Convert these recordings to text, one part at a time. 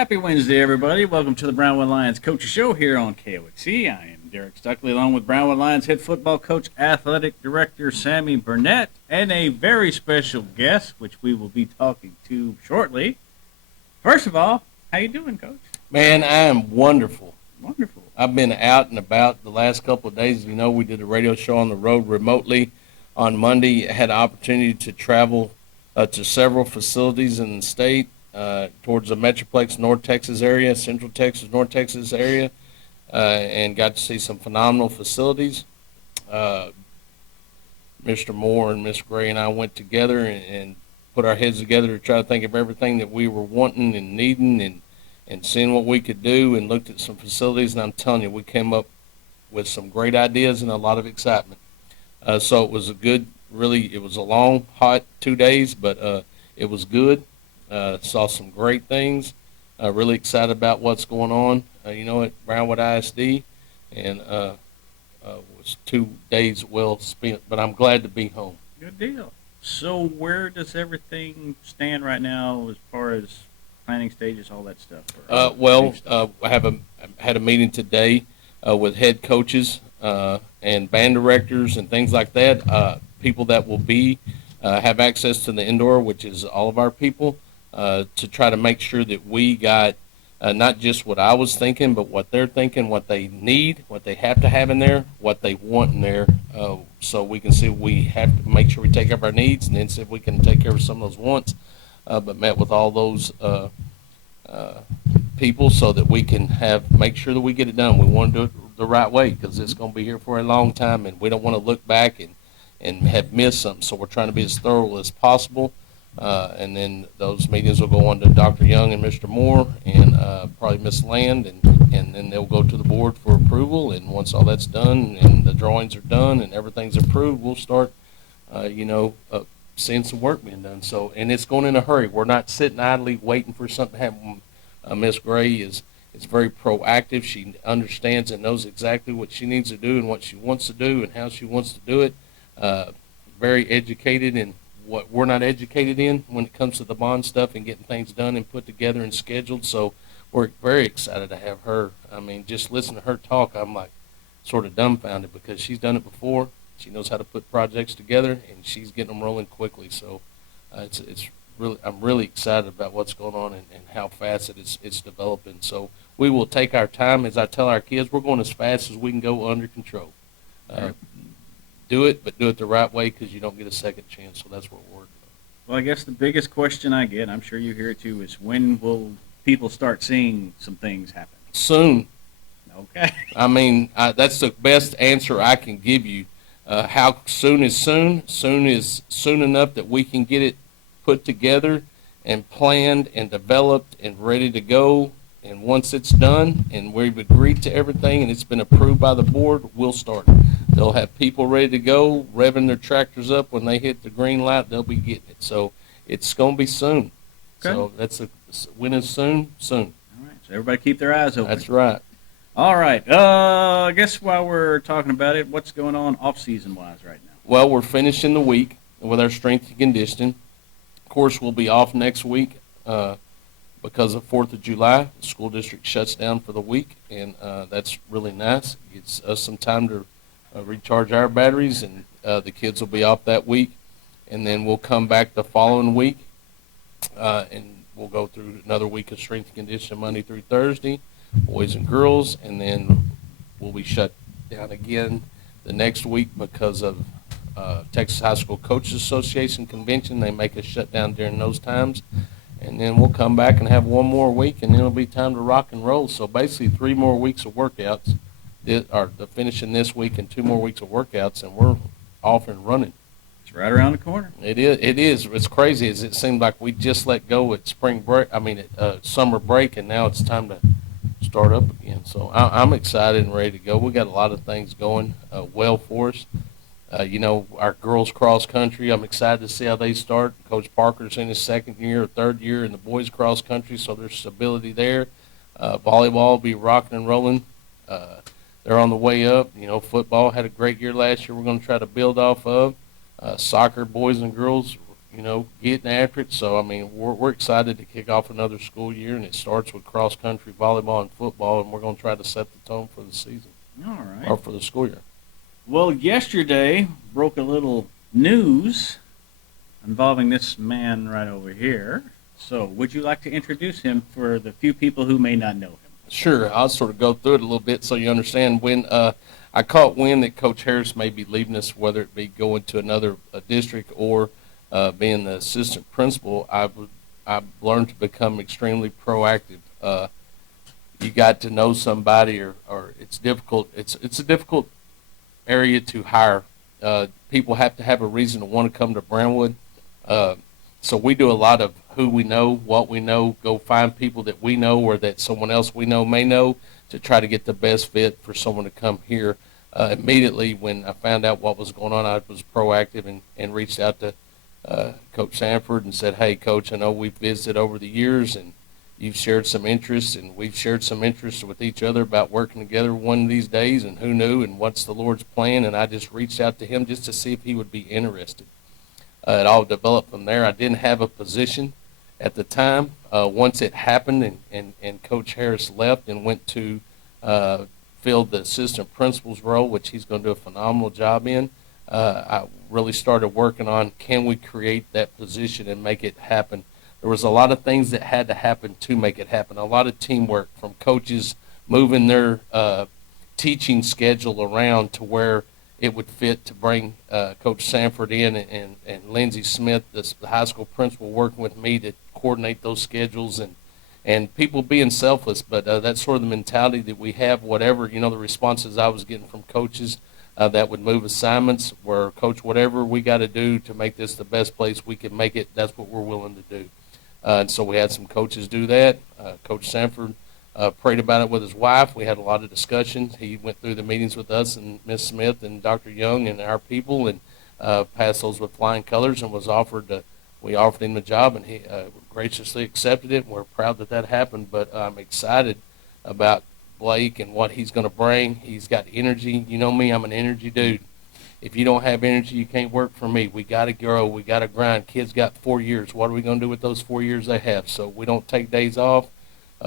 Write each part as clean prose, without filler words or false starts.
Happy Wednesday, everybody. Welcome to the Brownwood Lions Coaches Show here on KOXC. I am Derek Stuckley, along with Brownwood Lions head football coach, athletic director Sammy Burnett, and a very special guest, which we will be talking to shortly. First of all, how you doing, Coach? Man, I am wonderful. Wonderful. I've been out and about the last couple of days. You know, we did a radio show on the road remotely on Monday. I had an opportunity to travel to several facilities in the state. Towards the Metroplex North Texas area, Central Texas, North Texas area, and got to see some phenomenal facilities. Mr. Moore and Miss Gray and I went together and put our heads together to try to think of everything that we were wanting and needing and seeing what we could do, and looked at some facilities, and I'm telling you, we came up with some great ideas and a lot of excitement. So it was it was a long, hot 2 days, but it was good. Saw some great things. Really excited about what's going on, at Brownwood ISD, and was 2 days well spent. But I'm glad to be home. Good deal. So where does everything stand right now as far as planning stages, all that stuff? I had a meeting today with head coaches and band directors and things like that. People that will have access to the indoor, which is all of our people. To try to make sure that we got not just what I was thinking, but what they're thinking, what they need, what they have to have in there, what they want in there, so we can see we have to make sure we take care of our needs, and then see if we can take care of some of those wants. But met with all those people so that we can make sure that we get it done. We want to do it the right way because it's going to be here for a long time, and we don't want to look back and have missed something. So we're trying to be as thorough as possible. And then those meetings will go on to Dr. Young and Mr. Moore and probably Miss Land, and then they'll go to the board for approval. And once all that's done and the drawings are done and everything's approved, we'll start, seeing some work being done. So, and it's going in a hurry. We're not sitting idly waiting for something to happen. Miss Gray is very proactive. She understands and knows exactly what she needs to do and what she wants to do and how she wants to do it. Very educated in what we're not educated in when it comes to the bond stuff and getting things done and put together and scheduled. So we're very excited to have her. I mean, just listen to her talk, I'm like sort of dumbfounded because she's done it before. She knows how to put projects together, and she's getting them rolling quickly. So I'm really excited about what's going on and how fast it's developing. So we will take our time. As I tell our kids, we're going as fast as we can go under control. Do it, but do it the right way because you don't get a second chance. So that's what we're working on. Well, I guess the biggest question I get, I'm sure you hear it too, is when will people start seeing some things happen? Soon. Okay. I mean, that's the best answer I can give you. How soon is soon? Soon is soon enough that we can get it put together and planned and developed and ready to go. And once it's done and we've agreed to everything and it's been approved by the board, we'll start. They'll have people ready to go, revving their tractors up. When they hit the green light, they'll be getting it. So it's going to be soon. Okay. So when is soon? Soon. All right. So everybody keep their eyes open. That's right. All right. I guess while we're talking about it, what's going on off-season wise right now? Well, we're finishing the week with our strength and conditioning. Of course, we'll be off next week because of 4th of July. The school district shuts down for the week, and that's really nice. It gives us some time to recharge our batteries, and the kids will be off that week. And then we'll come back the following week, and we'll go through another week of strength and conditioning Monday through Thursday, boys and girls, and then we'll be shut down again the next week because of Texas High School Coaches Association convention. They make us shut down during those times. And then we'll come back and have one more week, and then it'll be time to rock and roll. So basically 3 more weeks of workouts, finishing this week, and 2 more weeks of workouts, and we're off and running. It's right around the corner. It is. It's crazy. As it seemed like we just let go at summer break, and now it's time to start up again. So I'm excited and ready to go. We got a lot of things going well for us. Our girls cross country, I'm excited to see how they start. Coach Parker's in his 2nd year or 3rd year in the boys cross country, so there's stability there. Volleyball will be rocking and rolling. They're on the way up. Football had a great year last year we're going to try to build off of. Soccer, boys and girls, getting after it. So, I mean, we're excited to kick off another school year, and it starts with cross-country, volleyball, and football, and we're going to try to set the tone for the season All right. or for the school year. Well, yesterday broke a little news involving this man right over here. So, would you like to introduce him for the few people who may not know him? Sure, I'll sort of go through it a little bit so you understand. When I caught wind that Coach Harris may be leaving us, whether it be going to another district or being the assistant principal, I've learned to become extremely proactive. You got to know somebody, or it's difficult. It's a difficult area to hire. People have to have a reason to want to come to Brownwood. So we do a lot of who we know, what we know, go find people that we know or that someone else we know may know to try to get the best fit for someone to come here. Immediately when I found out what was going on, I was proactive and reached out to Coach Sanford and said, hey, Coach, I know we've visited over the years and you've shared some interest, and we've shared some interest with each other about working together one of these days, and who knew and what's the Lord's plan. And I just reached out to him just to see if he would be interested. It all developed from there. I didn't have a position at the time. Once it happened and Coach Harris left and went to fill the assistant principal's role, which he's going to do a phenomenal job in, I really started working on, can we create that position and make it happen? There was a lot of things that had to happen to make it happen, a lot of teamwork from coaches moving their teaching schedule around to where it would fit to bring Coach Sanford in and Lindsey Smith, the high school principal, working with me to coordinate those schedules and people being selfless. But that's sort of the mentality that we have, whatever, the responses I was getting from coaches that would move assignments were, Coach, whatever we got to do to make this the best place we can make it, that's what we're willing to do. And so we had some coaches do that. Coach Sanford prayed about it with his wife. We had a lot of discussions. He went through the meetings with us and Ms. Smith and Dr. Young and our people and passed those with flying colors and we offered him the job, and he graciously accepted it. And we're proud that happened, but I'm excited about Blake and what he's going to bring. He's got energy. You know me, I'm an energy dude. If you don't have energy, you can't work for me. We got to grow. We got to grind. Kids got 4 years. What are we going to do with those 4 years they have? So we don't take days off.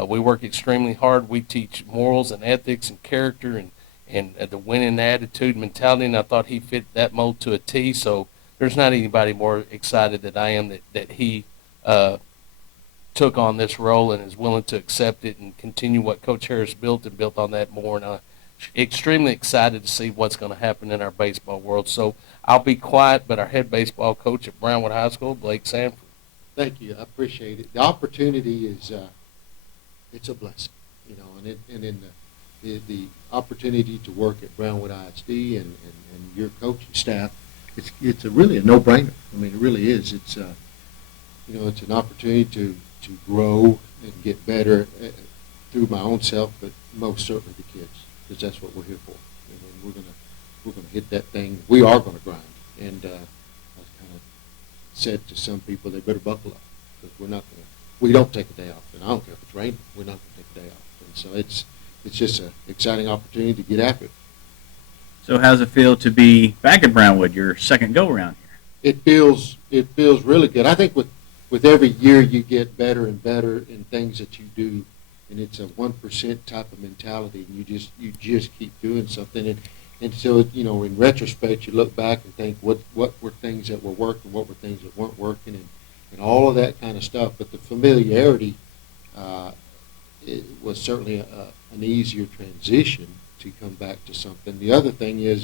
We work extremely hard. We teach morals and ethics and character and the winning attitude mentality, and I thought he fit that mold to a T. So there's not anybody more excited than I am that he took on this role and is willing to accept it and continue what Coach Harris built and built on that more. And I'm extremely excited to see what's going to happen in our baseball world. So I'll be quiet, but our head baseball coach at Brownwood High School, Blake Sanford. Thank you. I appreciate it. The opportunity is it's a blessing, and in the opportunity to work at Brownwood ISD and your coaching staff, it's really a no-brainer. I mean, it really is. It's it's an opportunity to grow and get better through my own self, but most certainly the kids, because that's what we're here for. And we're gonna hit that thing. We are gonna grind, and I kind of said to some people they better buckle up because we don't take a day off, and I don't care if it's raining. We're not gonna take a day off, and so it's just an exciting opportunity to get after it. So, how's it feel to be back at Brownwood, your second go-around here? It feels really good. I think with every year you get better and better in things that you do, and it's a 1% type of mentality, and you just keep doing something, and so in retrospect you look back and think what were things that were working, what were things that weren't working, and all of that kind of stuff. But the familiarity it was certainly an easier transition to come back to something. The other thing is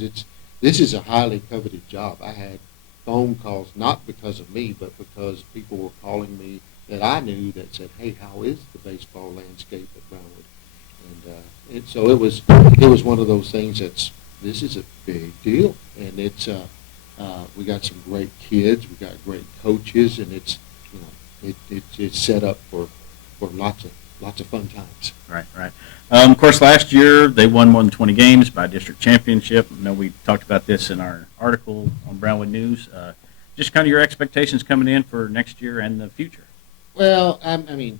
this is a highly coveted job. I had phone calls, not because of me, but because people were calling me that I knew that said, hey, how is the baseball landscape at Brownwood? And so it was one of those things this is a big deal. And we got some great kids, we got great coaches, and it's set up for lots of fun times. Right. Of course, last year they won more than 20 games by district championship. I know we talked about this in our article on Brownwood News. Just kind of your expectations coming in for next year and the future. Well, I mean,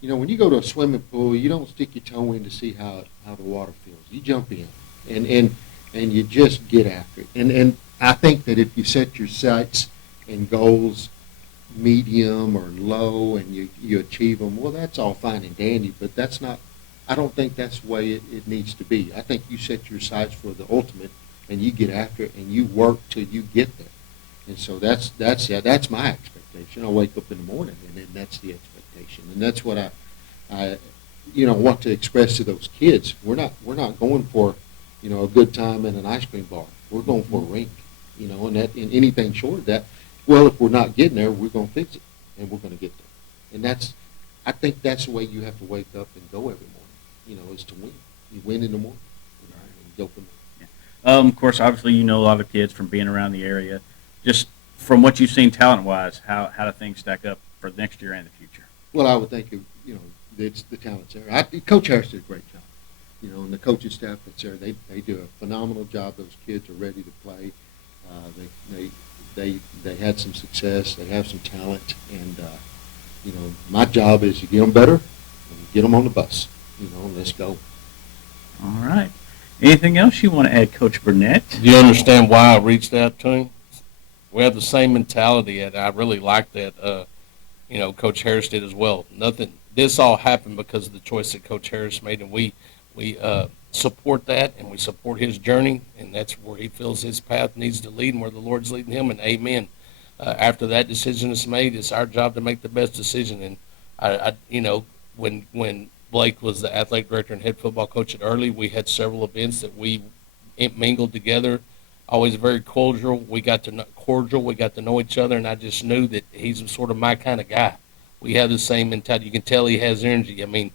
when you go to a swimming pool, you don't stick your toe in to see how the water feels. You jump in, and you just get after it. And I think that if you set your sights and goals medium or low and you achieve them, well, that's all fine and dandy, but that's not, I don't think that's the way it needs to be. I think you set your sights for the ultimate and you get after it and you work till you get there. And so that's my expectation. I wake up in the morning and then that's the expectation. And that's what I want to express to those kids. We're not going for, a good time in an ice cream bar. We're going for a rink, and anything short of that, well, if we're not getting there, we're going to fix it, and we're going to get there. And I think that's the way you have to wake up and go every morning, is to win. You win in the morning, and go from there. Yeah. Of course, obviously, a lot of kids from being around the area. Just from what you've seen talent-wise, how do things stack up for next year and the future? Well, I would think, it's the talent's there. Coach Harris did a great job. And the coaching staff that's there, they do a phenomenal job. Those kids are ready to play. They had some success. They have some talent, and my job is to get them better and get them on the bus. Let's go. All right. Anything else you want to add, Coach Burnett? Do you understand why I reached out to him? We have the same mentality, and I really like that. Coach Harris did as well. This all happened because of the choice that Coach Harris made, and we support that, and we support his journey, and that's where he feels his path needs to lead and where the Lord's leading him, and amen. After that decision is made, it's our job to make the best decision. And, when Blake was the athletic director and head football coach at Early, we had several events that we mingled together, always very cordial. We got to know each other, and I just knew that he's sort of my kind of guy. We have the same mentality. You can tell he has energy. I mean,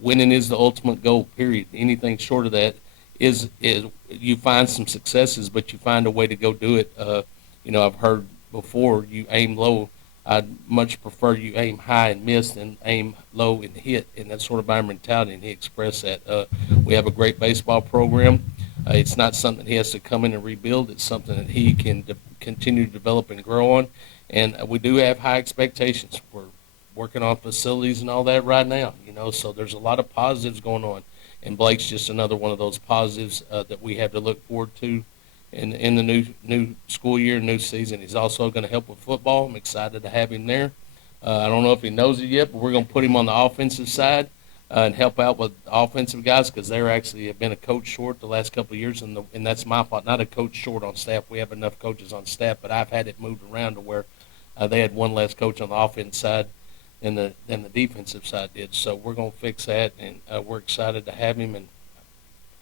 winning is the ultimate goal, period. Anything short of that is you find some successes, but you find a way to go do it. I've heard before, you aim low. I'd much prefer you aim high and miss than aim low and hit, and that's sort of my mentality, and he expressed that. We have a great baseball program. It's not something he has to come in and rebuild. It's something that he can continue to develop and grow on, and we do have high expectations. We're working on facilities and all that right now, so there's a lot of positives going on, and Blake's just another one of those positives that we have to look forward to in the new school year, new season. He's also going to help with football. I'm excited to have him there. I don't know if he knows it yet, but we're going to put him on the offensive side and help out with offensive guys because they're actually have been a coach short the last couple of years, and that's my fault. Not a coach short on staff. We have enough coaches on staff, but I've had it moved around to where they had one less coach on the offense side than the defensive side did. So we're going to fix that, and we're excited to have him. And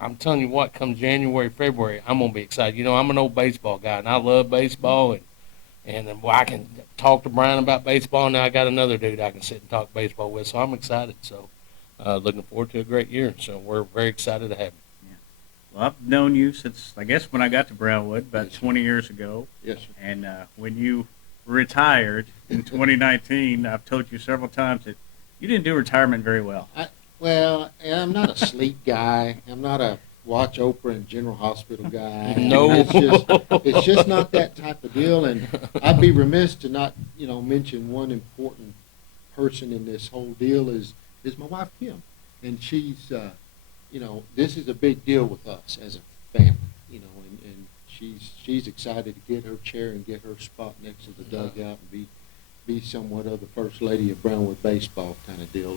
I'm telling you what, come January, February, I'm going to be excited. I'm an old baseball guy, and I love baseball, and I can talk to Brian about baseball, and now I got another dude I can sit and talk baseball with. So I'm excited. So looking forward to a great year. So we're very excited to have him. Yeah. Well, I've known you since, I guess, when I got to Brownwood about 20 years ago. Yes, sir. And when you retired in 2019, I've told you several times that you didn't do retirement very well. Well, I'm not a sleep guy. I'm not a watch Oprah and General Hospital guy. No. It's just not that type of deal. And I'd be remiss to not, mention one important person in this whole deal is my wife, Kim. And she's, this is a big deal with us as a family, and she's excited to get her chair and get her spot next to the dugout and be somewhat of the first lady of Brownwood baseball kind of deal.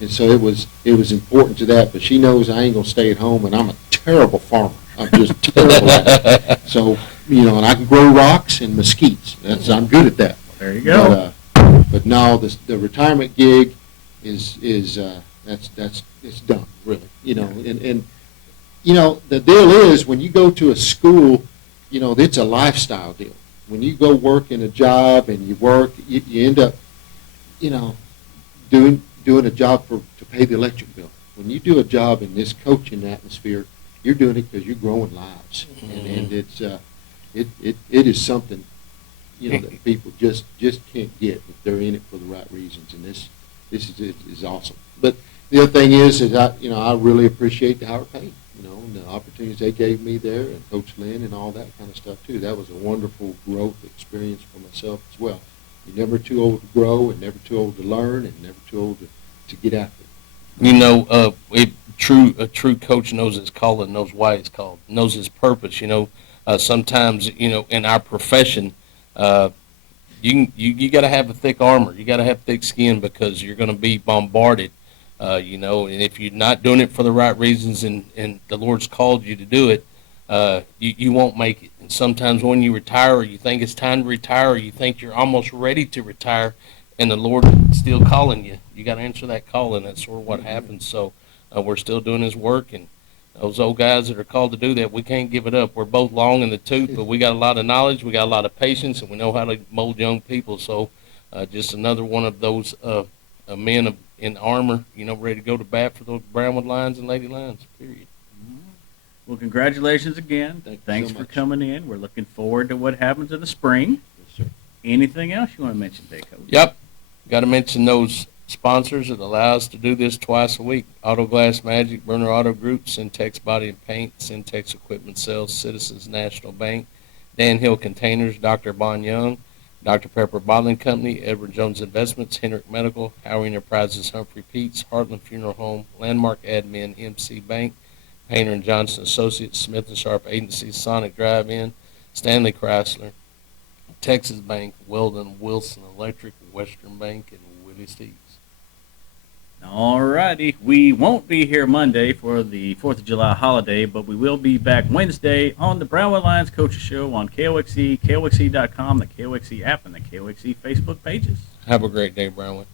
And so it was important to that, but she knows I ain't gonna stay at home, and I'm a terrible farmer. I'm just terrible at it. So and I can grow rocks and mesquites. I'm good at that. There you go. But no, the retirement gig is that's it's done really. And the deal is when you go to a school, it's a lifestyle deal. When you go work in a job and you work, you end up, doing a job to pay the electric bill. When you do a job in this coaching atmosphere, you're doing it because you're growing lives, and it's it is something that people just can't get if they're in it for the right reasons, and this is awesome. But the other thing is that I really appreciate the Howard Payne, and the opportunities they gave me there, and Coach Lynn and all that kind of stuff too. That was a wonderful growth experience for myself as well. You're never too old to grow, and never too old to learn, and never too old to get after it. A true coach knows his calling, knows why it's called, knows his purpose. Sometimes in our profession, You got to have a thick armor. You got to have thick skin because you're going to be bombarded. And if you're not doing it for the right reasons and the Lord's called you to do it, you won't make it. And sometimes when you retire, or you think it's time to retire, or you think you're almost ready to retire, and the Lord is still calling you, you got to answer that call, and that's sort of what happens. So we're still doing His work, and those old guys that are called to do that, we can't give it up. We're both long in the tooth, but we got a lot of knowledge, we got a lot of patience, and we know how to mold young people. So just another one of those men in armor, ready to go to bat for those Brownwood Lions and Lady Lions, period. Well, congratulations again. Thanks for coming in. We're looking forward to what happens in the spring. Yes, sir. Anything else you want to mention today, Coach? Yep. Got to mention those sponsors that allow us to do this twice a week. Auto Glass Magic, Burner Auto Group, Syntex Body and Paint, Syntex Equipment Sales, Citizens National Bank, Dan Hill Containers, Dr. Bon Young, Dr. Pepper Bottling Company, Edward Jones Investments, Hendrick Medical, Howard Enterprises, Humphrey Peets, Heartland Funeral Home, Landmark Admin, MC Bank, Painter and Johnson Associates, Smith and Sharp Agency, Sonic Drive-In, Stanley Chrysler, Texas Bank, Weldon Wilson Electric, Western Bank, and Willie Steves. All righty. We won't be here Monday for the 4th of July holiday, but we will be back Wednesday on the Brownwood Lions Coaches Show on KOXE, KOXE.com, the KOXE app, and the KOXE Facebook pages. Have a great day, Brownwood.